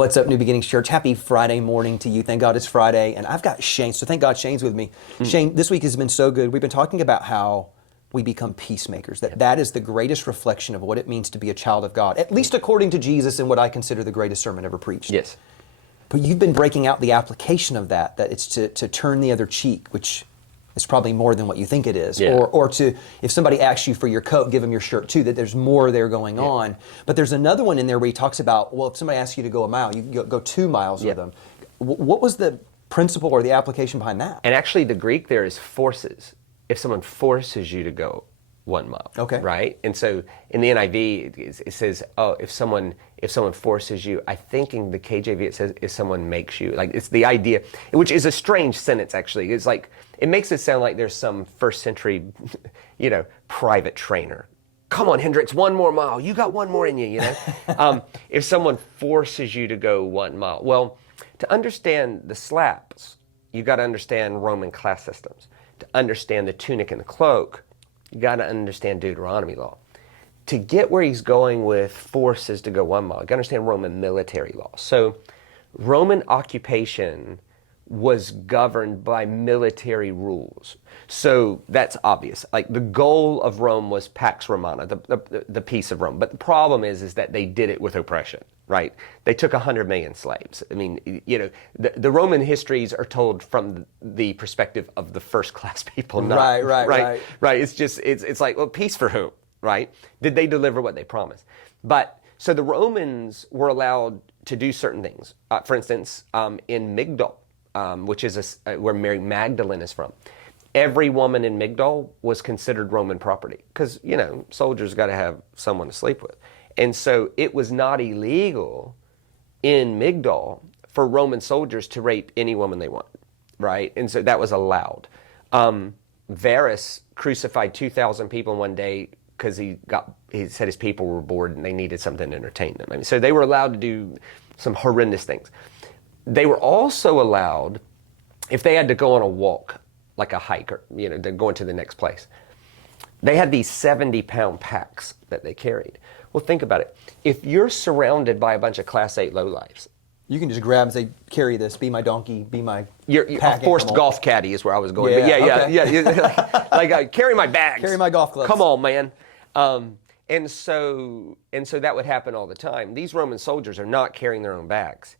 What's up, New Beginnings Church? Happy Friday morning to you. Thank God it's Friday. And I've got Shane, so thank God Shane's with me. Shane, this week has been so good. We've been talking about how we become peacemakers, that is the greatest reflection of what it means to be a child of God, at least according to Jesus and what I consider the greatest sermon ever preached. Yes. But you've been breaking out the application of that it's to turn the other cheek, which is probably more than what you think it is. Yeah. Or to, if somebody asks you for your coat, give them your shirt too, that there's more there going on. But there's another one in there where he talks about, well, if somebody asks you to go a mile, you can go 2 miles with them. What was the principle or the application behind that? And actually the Greek there is forces. If someone forces you to go 1 mile. Okay. Right? And so in the NIV, it says, oh, if someone forces you, I think in the KJV it says, if someone makes you. Like, it's the idea, which is a strange sentence, actually. It's like, it makes it sound like there's some first century, private trainer. Come on, Hendrix, 1 more mile. You got 1 more in you, If someone forces you to go 1 mile. Well, to understand the slaps, you got to understand Roman class systems. To understand the tunic and the cloak, you got to understand Deuteronomy law. To get where he's going with forces to go 1 mile, you got to understand Roman military law. So Roman occupation was governed by military rules. So that's obvious. Like, the goal of Rome was Pax Romana, the peace of Rome. But the problem is that they did it with oppression, right? They took 100 million slaves. I mean, the Roman histories are told from the perspective of the first class people. Not, right. It's just, it's like, well, peace for whom, right? Did they deliver what they promised? But, so the Romans were allowed to do certain things. For instance, in Migdol, which is where Mary Magdalene is from. Every woman in Migdol was considered Roman property because, soldiers got to have someone to sleep with. And so it was not illegal in Migdol for Roman soldiers to rape any woman they wanted, right? And so that was allowed. Varus crucified 2,000 people in one day because he said his people were bored and they needed something to entertain them. I mean, so they were allowed to do some horrendous things. They were also allowed, if they had to go on a walk, like a hike, or they're going to the next place. They had these 70-pound packs that they carried. Well, think about it. If you're surrounded by a bunch of Class 8 lowlifes, you can just grab and say, carry this, be my donkey, be my you're a forced golf caddy is where I was going. Like, carry my bags. Carry my golf clubs. Come on, man. And so that would happen all the time. These Roman soldiers are not carrying their own bags.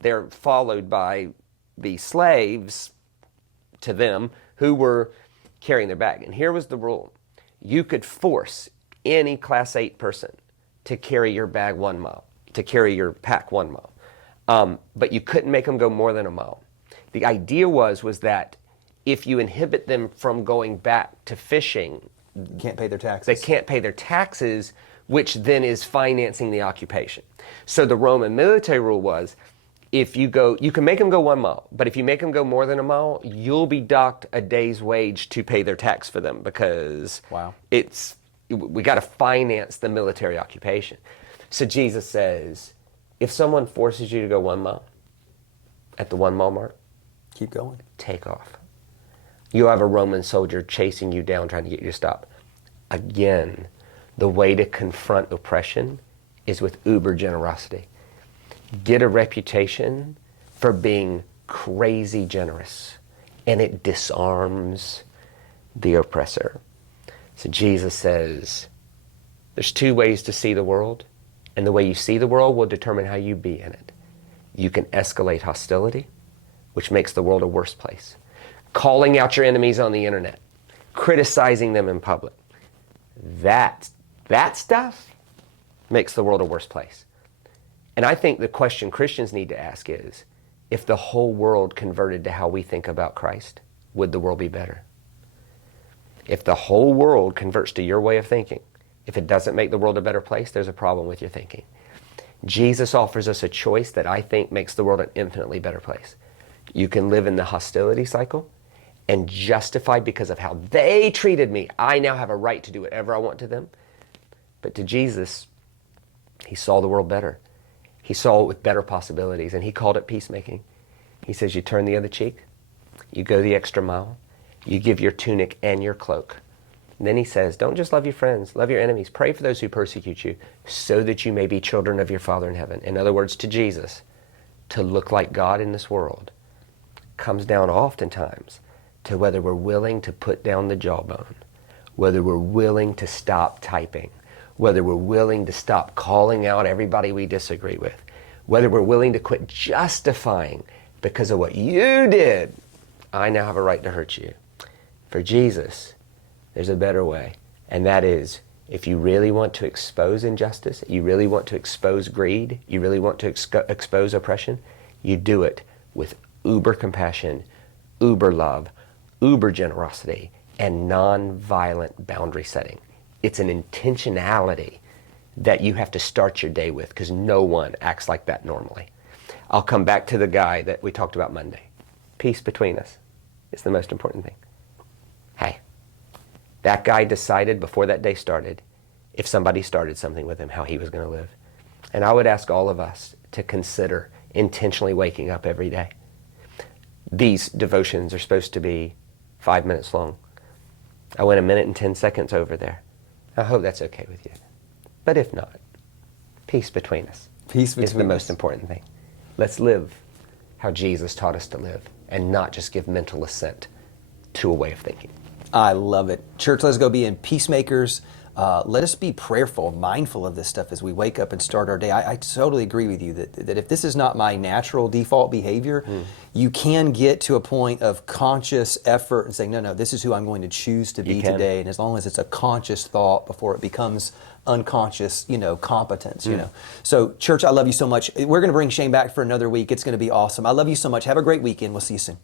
They're followed by the slaves to them who were carrying their bag. And here was the rule. You could force any Class 8 person to carry your bag 1 mile, to carry your pack 1 mile. But you couldn't make them go more than a mile. The idea was that if you inhibit them from going back to fishing, can't pay their taxes. They can't pay their taxes, which then is financing the occupation. So the Roman military rule was, if you can make them go 1 mile, but if you make them go more than a mile, you'll be docked a day's wage to pay their tax for them because we got to finance the military occupation. So Jesus says, if someone forces you to go 1 mile, at the 1 mile mark, keep going. Take off. You'll have a Roman soldier chasing you down, trying to get you to stop. Again, the way to confront oppression is with uber generosity. Get a reputation for being crazy generous, and it disarms the oppressor. So Jesus says, there's 2 ways to see the world, and the way you see the world will determine how you be in it. You can escalate hostility, which makes the world a worse place. Calling out your enemies on the internet, criticizing them in public. That stuff makes the world a worse place. And I think the question Christians need to ask is, if the whole world converted to how we think about Christ, would the world be better? If the whole world converts to your way of thinking, if it doesn't make the world a better place, there's a problem with your thinking. Jesus offers us a choice that I think makes the world an infinitely better place. You can live in the hostility cycle and justify because of how they treated me. I now have a right to do whatever I want to them. But to Jesus, he saw the world better. He saw it with better possibilities, and he called it peacemaking. He says, you turn the other cheek, you go the extra mile, you give your tunic and your cloak. And then he says, don't just love your friends, love your enemies. Pray for those who persecute you, so that you may be children of your Father in heaven. In other words, to Jesus, to look like God in this world comes down oftentimes to whether we're willing to put down the jawbone, whether we're willing to stop typing, whether we're willing to stop calling out everybody we disagree with, whether we're willing to quit justifying because of what you did. I now have a right to hurt you. For Jesus, there's a better way, and that is, if you really want to expose injustice, you really want to expose greed, you really want to expose oppression, you do it with uber compassion, uber love, uber generosity, and non-violent boundary setting. It's an intentionality that you have to start your day with, because no one acts like that normally. I'll come back to the guy that we talked about Monday. Peace between us is the most important thing. Hey, that guy decided before that day started, if somebody started something with him, how he was going to live. And I would ask all of us to consider intentionally waking up every day. These devotions are supposed to be 5 minutes long. I went 1 minute and 10 seconds over there. I hope that's okay with you. But if not, peace between us. Peace between is the most important thing. Let's live how Jesus taught us to live and not just give mental assent to a way of thinking. I love it. Church, let's go be in peacemakers. Let us be prayerful, mindful of this stuff as we wake up and start our day. I totally agree with you that if this is not my natural default behavior, you can get to a point of conscious effort and saying, no, this is who I'm going to choose to be today. And as long as it's a conscious thought before it becomes unconscious, competence, So, church, I love you so much. We're going to bring Shane back for another week. It's going to be awesome. I love you so much. Have a great weekend. We'll see you soon.